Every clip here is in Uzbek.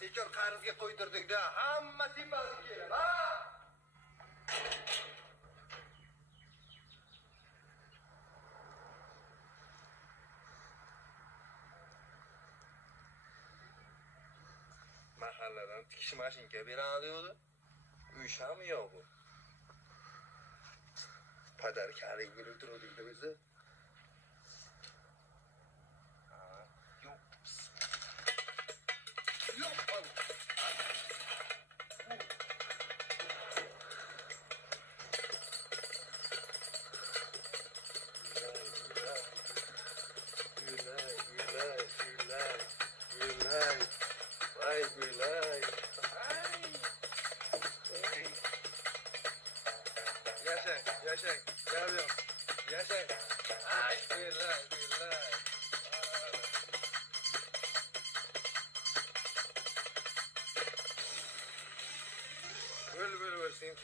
tekor qarzga qo'ydirdik-da, hamma tepasi keladi. Ha! Mahalladan tikish mashinka beradi. Uyshami yo'q bu? Padarkalik bo'lib turuvdik-da o'zi. Yaşak, geliyorum. Yaşak. Ay, billah. Böyle sen.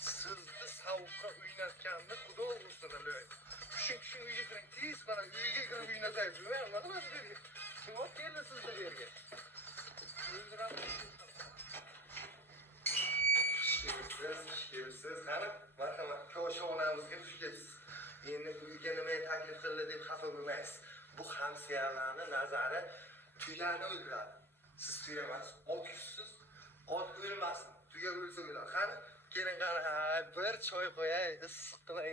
Sizni sovuqqa uynatganni xudo ursin o'lay. Shu uyga kiring, tez mana uyga kirib uynataysiz. Anladingmi sizlarga? Kim olib keldi sizni bu yerga? Şersiz hanım, marhamat, ko'shovnamizga xush kelibsiz. Endi uyga nima taklif qildi deb xafa bo'lmaysiz. Bu hamsiyalarni nazari tuyani o'ldiradi. Siz tuya emas, ot yuzsiz, ot o'lmasin. Tuya o'lsa o'ladi. Qani, keling qani, bir choy qo'yay, issiq qilay.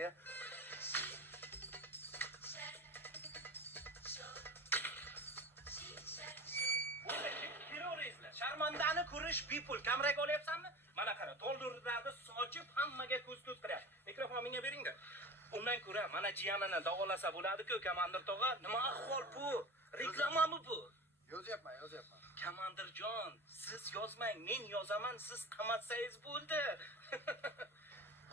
Sharmandani ko'rish bepul. Kameraga olyapsanmi? Mana qara, to'ldirlarni sochib hammaga ko'z tuttiryapti. Mikrofon menga bering-da. Undan ko'ra mana jiyanini davolasa bo'ladi-ku, komandir tog'a. Nima ahvol bu? Reklamami bu? Yozyapman. Komandirjon, siz yozmang, men yozaman, siz qamatsangiz bo'ldi.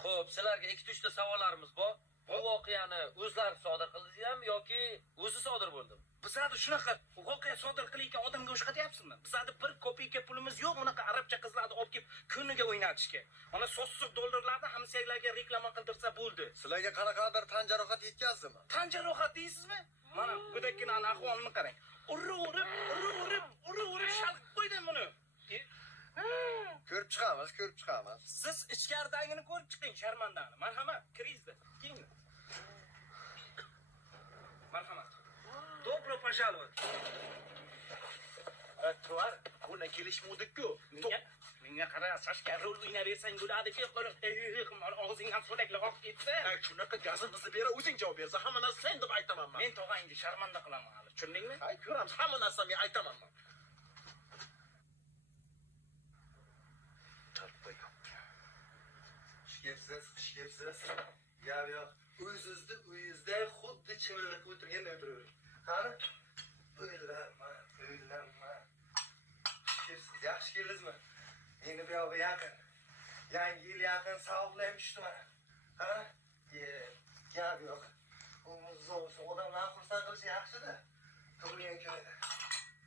Xo'p, sizlarga 2-3 ta savollarimiz bor. Bu voqeani o'zlari sodir qildingizmi yoki o'zi sodir bo'ldimi? Bizada shunaqa voqea sodir qilayotgan odamga o'xshatyapsizmi? Bizada 1 kopeyka pulimiz yo'q, unaqa arabcha qizlarni olib kelib kuniga o'ynatishga. Mana so'ssiq dollarlarni hamsiyalarga reklama qildirsa bo'ldi. Sizlarga qanaqadir tan jarohat yetkazdimi? Tan jarohat deysizmi? Mana go'dakkinani ahvolini qarang. Urib shalqib qo'ydim buni. Ko'rib chiqamiz. Siz ichkaridagini ko'rib chiqing, sharmandani. Marhamat, kiringizda. Keyin. Marhamat. Добро пожаловать. Tovar, buni kelishmovdik-ku. Menga qara, Sashka rol o'ynaversang bo'ladi-ku. Og'zingdan so'laklar oqib ketsa. Shunaqa gazimizni bera, o'zing javob bersa, hamma narsa sen deb aytaman men. Men tog'angni sharmanda qilaman hali. Tushundingmi? Hay, ko'ramiz, hamma narsa men aytaman men. Xush kelibsiz. Yo'q. Uyingizda xuddi chimirliq o'tirgandek o'tiravering. Qani? O'ylanma. Yaxshi keldingizmi? Endi bu yoqqa yaqin. Yangi yil yaqin savoblar ham tushdi mana. Ha? Gap yo'q. Odamlar xursand qilish yaxshi-da. Tug'ilgan kunida.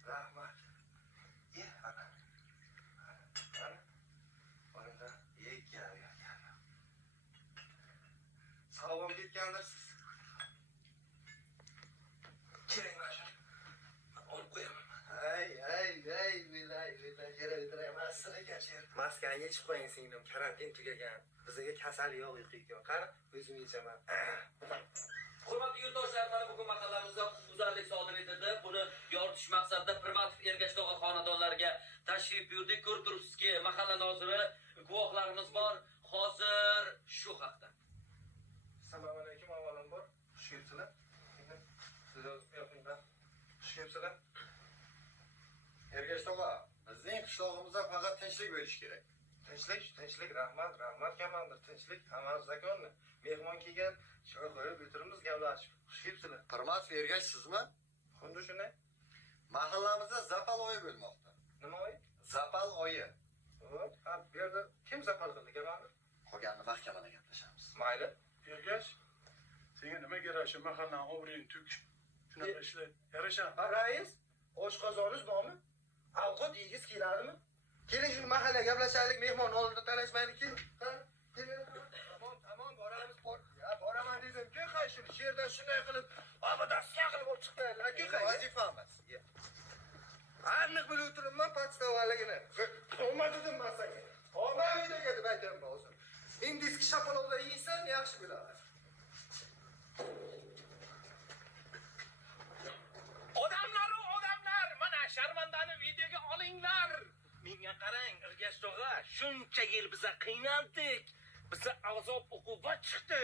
Rahmat. Ana. Mana. Gap yo'q. Savobim ketgandirsiz. Keling mana. Olib qo'yaman. Hey, bilay, yere o'tirayman sizlarga. Maskanga ichib qo'ying singlim, karantin tugagan. Bizga kasal yo'q, uyqu yo'q. Qani, o'zim yechaman. Hurmatli yurtdoshlar, mana bugun mahallamizda huquqbuzarlik sodir etildi. Buni yoritish maqsadida Primatov Ergashtog'a xonadonlariga tashrif buyurdik. Ko'rib turibsizki, mahalla noziri, guvohlarimiz bor. Hozir shu haqda. Assalomu alaykum, avvalambor. Xush kelibsizlar. Sizlar yo'qinglar. Xush kelibsizlar. Ergashtog'a, bizning qishlog'imizda faqat tinchlik bo'lishi kerak. Tinchlik, rahmat, komandir, tinchlik, hammamiz zakonni. Mehmon kelgan, choy qo'yib o'tiramiz, gaplashib. Xush kelibsizlar. Primatov Ergashtsizmi? Xuddi shunday. Mahallamizda zapal oyi bo'lmoqda. Nima oyi? Zapal oyi. Ha, bu yerda kim zapal qildi, komandir? Qolganini mahkamada gaplashamiz. Mayli. Ergash, senga nima kerak shu mahallaning obro'yini tuk? Shunaqa ishlar yarashadi. Rais, oshqozoningiz bormi? Ovqat yegiz keladimi? Keling shu mahalla gaplashaylik, mehmon oldida talashmaylik. Ha? Keling. Tamam, boramiz. Boraman dedim-ku, qayshini sherdan shunday qilib, obodasiya qilib olib chiqdilar. Vazifamiz. Aniq bilib turibman podstavaligini. Olma dedim men senga. Olma uydaga deb aytaman hozir. Indiski shapalovlar yeysan yaxshi bo'ladi. Odamlar, mana Sharmandani videoga olinglar. Menga qarang, Ergash tog'a, shuncha yil biza qiynaldik. Biza azob uqubat chiqdi.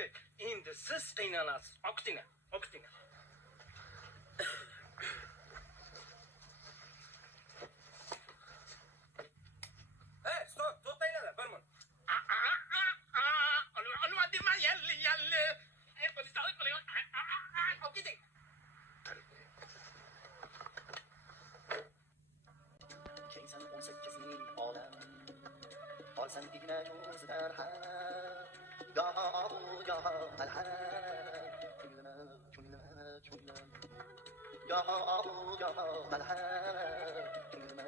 Endi siz qiynalasiz. Oqitinglar. Hey, stop, to'xtanglar, bir minut. Nima deyman, yalli. Polisalik qiling. Oqiting. Keysan 18 ming odam olsan igna ko'zidan ham goho malham ko'nglima goho malham ko'nglima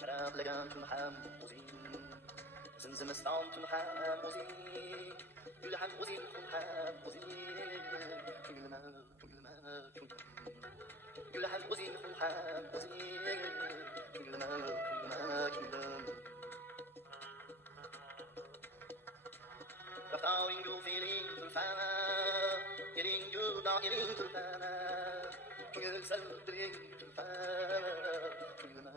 charaqlagan tun ham o'zing zimzimiston tun ham o'zing gul ham o'zing tun ham o'zing ko'nglima gul ham o'zing tun ham o'zing ko'nglima Rafting du feeling tulfana Feeling du feeling tulfana Ko'ngil saldiring tulfana Ko'nglima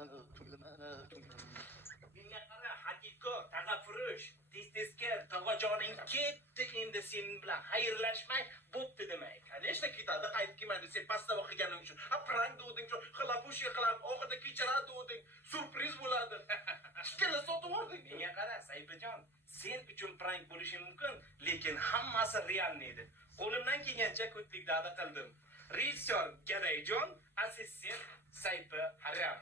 Menga qara, Hakiko, tag'a furush, tez-tezkir, tog'ajoning ketdi, endi sen bilan xayrlashmay bo'pti demaydi. Конечно, ketadi, qaytib kelmaydi. Sen pastda o'qiganing uchun, prank degding, xalapushi qilib, oxirida kechiradi degding, surpriz bo'ladi. Ikkala sotib yubording. Menga qara, Sayfijon, sen uchun prank bo'lishi mumkin, lekin hammasi realniy edi. Qo'limdan kelgancha ko'plik da'da qildim. Rejissor Gadayjon, assistent Sayfi Haram.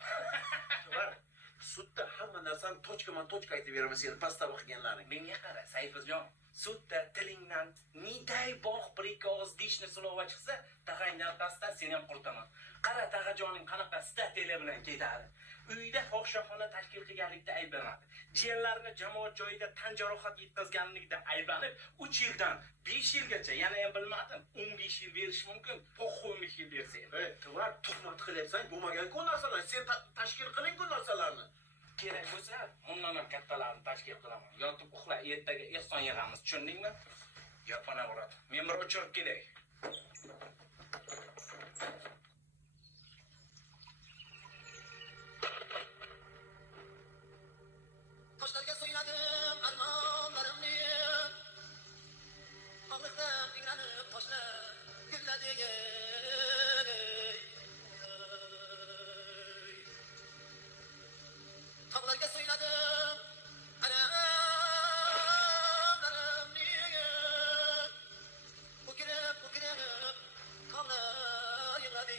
Sudda hamma narsani tochka aytib beraman sen pastda o'qiganlaring. Menga qara, Sayfijon, sudda tilingdan niday bog' bir ikki og'iz deyishni sulova chiqsa, tag'angdan pastdan seni ham qurtaman. Qara, tag'ajoning qanaqa statiyalar bilan ketadi. Uyda fohishaxona tashkil qilganlikda ayblanadi. Jiyanlarini jamoat joyida tan jarohat yetkazganlikda ayblanib, 3 yildan 5 yilgacha, yana ham bilmadim, 15 yil berish mumkin, po'xoy 15 yil bersa ham. To'g'ri, tuhmat qilyapsan, bo'lmagan-ku narsalar. Sen tashkil qiling-ku narsalarni. Kerak bo'lsa, bundan ham kattalarni tashkil qilaman. Yotib uxla, ertaga ehson yig'amiz, tushundingmi? Yapana uradi. Men bir o'chirib kelay. Toshlarga so'yladim armonlarimni Og'riqdan ingranib toshlar gulladi Tog'larga so'yladim anamlarimni O'kirib tog'lar yig'ladi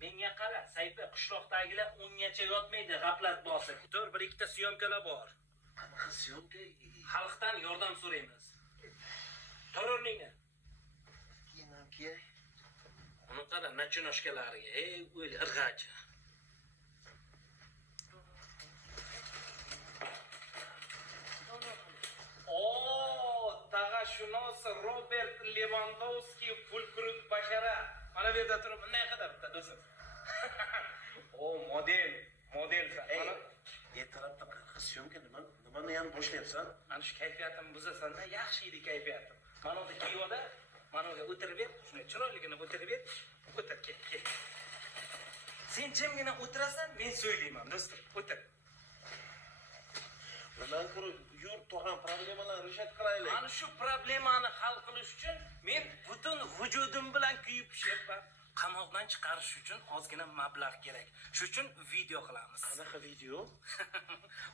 Menga qara, Sayfi qishloqdagilar ungacha yotmaydi, g'aflat bosib. Tur, bir ikkita syomkalar bor. Qanaqa syomka? Xalqdan yordam so'raymiz. Tur o'rningdan. Kiyinam kiyay. Uni qara, nachinoshkalariga, o'l irg'achi. Tag'ashunos Robert Lewandowski fulkrut bashara. Mana bu yerda turib, bunday qadar bitta do'stim. Model. Mana Ertalabda qanaqa syomka nimani ham boshlayapsan? Mana shu kayfiyatimni buzasan-da, yaxshi edi kayfiyatim. Mana unda kiyoda, mana unga o'tirib ber, shunday chiroyligini o'tirib ber. O'tir, kel. Sen jimgina o'tirasan, men so'ylayman, do'stim. O'tir. Bundan ko'ra yur tog'am problemalarni yechib qilaylik. Mana shu problemani hal qilish uchun men butun vujudim bilan kuyib pishyapman. qamoqdan chiqarish uchun ozgina mablag' kerak. Shuning uchun video qilamiz. Qanaqa video?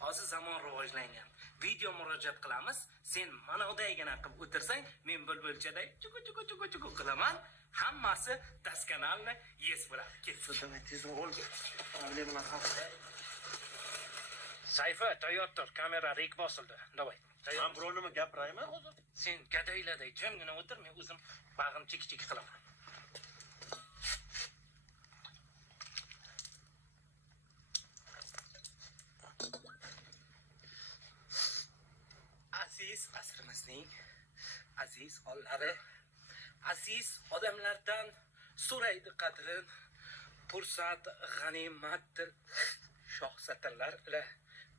Hozir zamon rivojlangan. Video murojaat qilamiz. Sen mana udaygina qilib o'tirsang, men bulbulchaday chuku qilaman. Hammasi daskanalni yes bo'ladi. Ketsin. Demak, tezroq ol. Avliya bilan haqda. Sayfa, tayyor tur. Kamera rek bosildi. Davay. Men biror nima gapiraymi hozir? Sen gadayladay jimgina o'tir, men o'zim bag'im chik-chik qilaman. Aziz asrimizning aziz ollari, aziz odamlardan so'raydi qadrin, fursat g'animatdir, shoh satrlar ila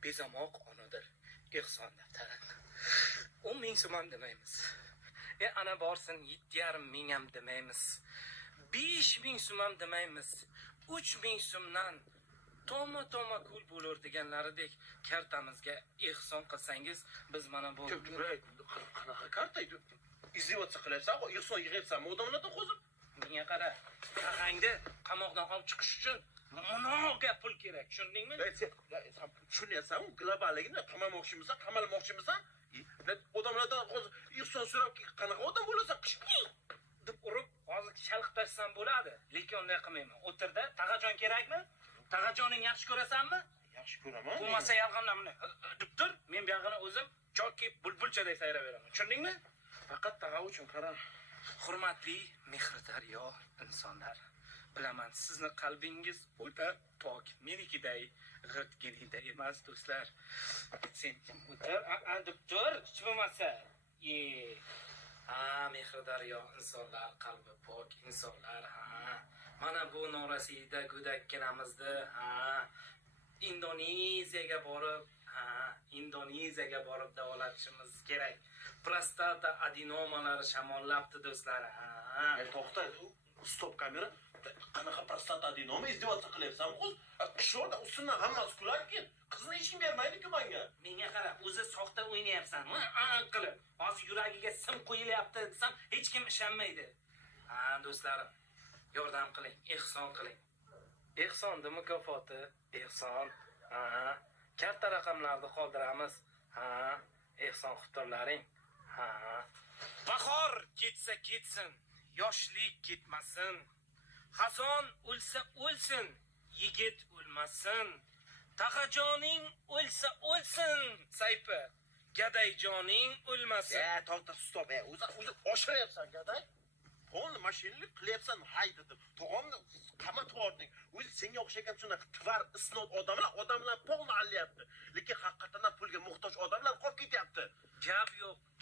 bezamoq onadir, ehson daftarin. 10 ming so'm ham demaymiz. Ana borsin 7,5 ming ham demaymiz. 5 ming so'm ham demaymiz. 3 ming so'mdan toma kul bo'lur deganlaridek kartamizga ehson qilsangiz, biz mana bu Qanaqa karta? Izdivatsa qilyapsan-ku, ehson yig'yapsanmi odamlardan hozir? menga qara. Tag'angni qamoqdan olib chiqish uchun munoga pul kerak, tushundingmi? Sen tushunyapsanmi? Globalligini qamalmoqchimisan, qamalmoqchimisan? Odamlardan hozir ehson so'rab qanaqa odam bo'lasan? deb urib, hozir chalqib tashsam bo'ladi, lekin unday qilmayman. O'tirda Tag'ajon kerakmi? Tag'ajoning yaxshi ko'rasanmi? Yaxshi ko'raman. Bo'lmasa yalg'onlamni deb tur, men bu yog'ini o'zim choki bulbulchaday sayraveraman. Tushundingmi? Faqat tag'a uchun qara. Hurmatli mehridaryo insonlar, bilaman sizni qalbingiz o'ta pok, menikiday g'irtginiday emas do'stlar. Sen o'tir, deb tur, hech bo'lmasa. Mehridaryo insonlar, qalbi pok insonlar, mana bu norasida go'dakkinamizni, Indoneziyaga borib davolatishimiz kerak. Prostata adenomalari shamollabdi do'stlar. To'xta, stop kamera. Qanaqa prostata adenoma izdivatsa qilyapsan o'z? Qishloqda ustidan hammasi kuladi. Qizni hech kim bermaydi-ku menga. Menga qara, o'zi soxta o'ynayapsan, qilib. Hozir yuragiga sim qo'yilyapti desam, hech kim ishonmaydi. Do'stlarim, yordam qiling, ehson qiling. Ehsonni mukofoti, ehson. Karta raqamlarni qoldiramiz. Ehson xuturlaring. Bahor ketsa ketsin, yoshlik ketmasin. Xazon o'lsa o'lsin, yigit o'lmasin. Tag'ajoning o'lsa o'lsin, saypi. Gadayjoning o'lmasin. To'xta, stop. O'zi oshiryapsan, gaday. To'g'ri, mashinalik qilyapsan, haydadi. Tog'amni qamatib yubording. O'zi senga o'xshagan shunaqa tvar, isnod odamlar polni allayapti. Lekin haqiqatan pulga muhtoj odamlar qolib ketyapti.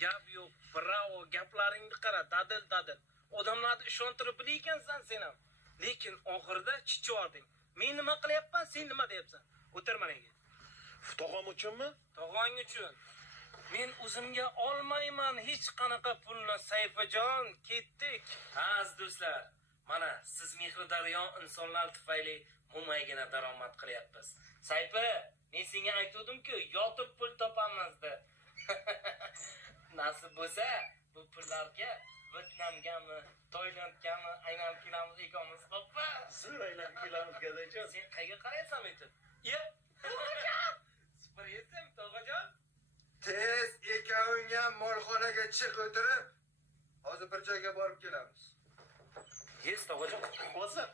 Gap yo'q. Bravo, gaplaringni qara, dadil. Odamlarni ishontirib bilaykansan sen ham. Lekin oxirida chichording. Men nima qilyapman, sen nima deyapsan? O'tir menga. Tog'am uchunmi? Tog'ang uchun. Men o'zimga olmayman hech qanaqa pulni, Sayfajon, ketdik. Az do'stlar, mana siz mehridaryo insonlar tufayli mo'maygina daromad qilyapmiz. Sayfa, men senga aytdim-ku, yotib pul topamiz deb. Nasib bo'lsa, bu pullarga Vyetnamgami, Toylandgami aylanib kelamiz ikamiz, xo'pmi? Siz aylanib kelamiz, gadayjon. Sen qayerga qarayapsan aytib? Tog'ajon! Supurayapsan, Tog'ajon? Tez ikkoving ham molxonaga chiq o'tirib, hozir bir joyga borib kelamiz. Yes, Tog'ajon. Hozir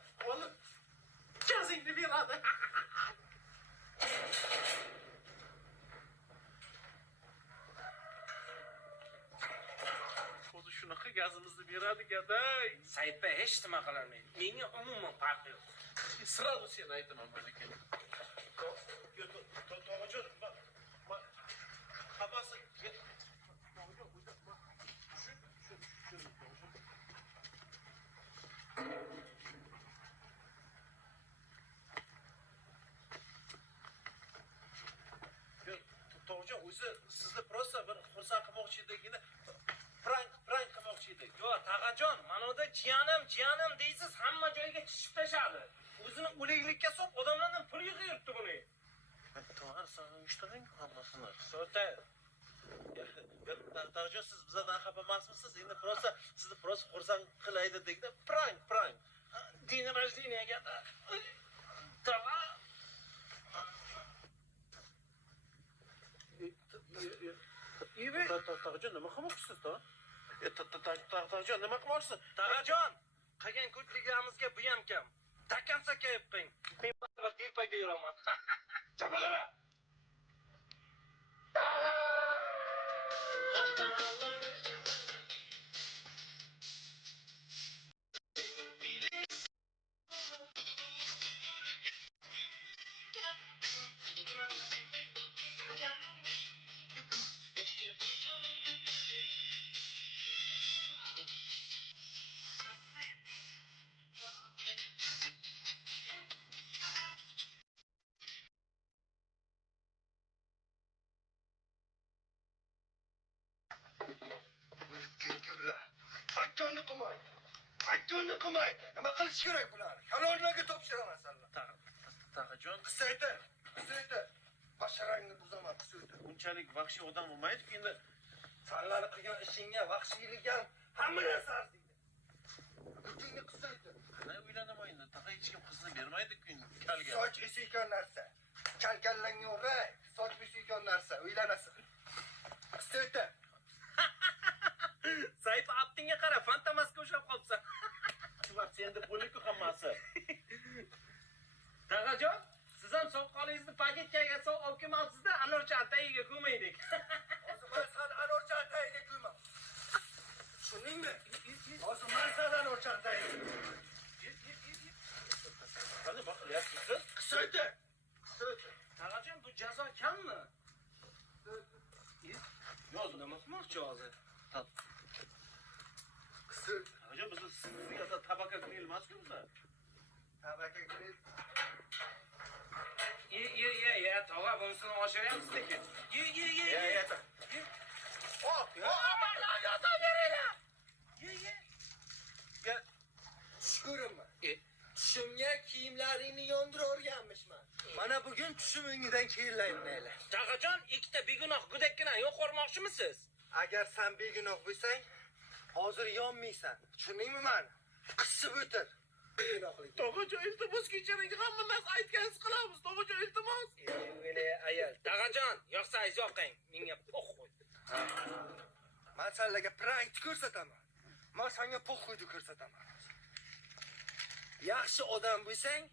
gazingni beradi. Hozir shunaqa gazimizni beradi, gaday. Saytda hech nima qilolmaydi. Menga umuman farqi yo'q. Sразу sen aytaman mana keyin. Tog'ajon, hammasi Tog'ajon, o'zi sizni prosta bir xursand qilmoqchi edikgina prank qilmoqchi edik. Yo'q, Tag'ajon, mana unda jiyanim deysiz, hamma joyga chishib tashadi. O'zini o'liklikka solib, odamlardan pul yig'yapti buni. To'g'ri, sen uyushtiring hammasini. So'ta Tog'ajon, siz bizdan xafa emasmisiz? Endi prosta sizni xursand qilay dedikda prank. qanaqa bo'libsiz to? Tog'jon, nima qilmoqchisan? Tog'ajon, qilgan ko'tligimizga bu ham kam. Takam sakayib qo'ying. Men vaqt telpaga yuraman. Chapalama. Aytganda qilmay. Nima qilish kerak bularni? Kalorlarga topshiramasanlar. Tog'jon, Qisaytir. Basharangni buzaman, qisaytir. bunchalik vahshiy odam bo'lmaydi-ku endi. Sanlar qilgan ishingga vahshiylik ham hamma narsa arziydi. Kuchingni qisaytir. Qanday uylanaman endi? Taqa hech kim qizni bermaydi-ku endi kalga. Soch esiykan narsa. Kalkallangni o'ray. Soch esiykan narsa. Uylanasan. Qisaytir. Sayf aptingga qara, fantomasga o'xshab qolibsan. Chuvart endi bo'liku hammasi. Tog'ajon, siz ham soqolingizni paketkaga solib olib kelmoqchisiz-da, anorchan tagiga ko'maydik. Hozir men san anorchan tagiga ko'yman. Tushundingmi? Hozir men san anorchan tagiga. Qani bak qilyapsiz? Qisaytir. Tog'ajon, bu jazo kammi? Yo'q, Nima qilmoqchi hozir? Qisaytir. Tog'jon, biz sizga tabaka grill emas-ku bizlar. Tabaka grill. Ye, tog'a bunisini oshiryapsiz lekin. Ye. Shukurimman. Tushimga kiyimlaringni yondirib o'rganmishman. Mana bugun tushim o'ngidan kiyinlayman. Tog'ajon, ikkita begunoh go'dakkina yo'qormoqchimisiz? Agar sen begunoh bo'lsang, hozir yonmaysan. Tushundingmi meni? Qisib o'tir. Begunohlik. Tog'jon, iltimos kechiring, hamma narsa aytganingiz qilamiz. Tog'jon, iltimos. Ayol. Tog'ajon, yoqsangiz yoqing. Menga qo'y. Men senlarga prank ko'rsataman. Men senga po'xuyni ko'rsataman. Yaxshi odam bo'lsang,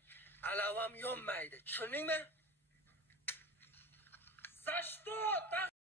alavam yonmaydi. Tushundingmi? За что?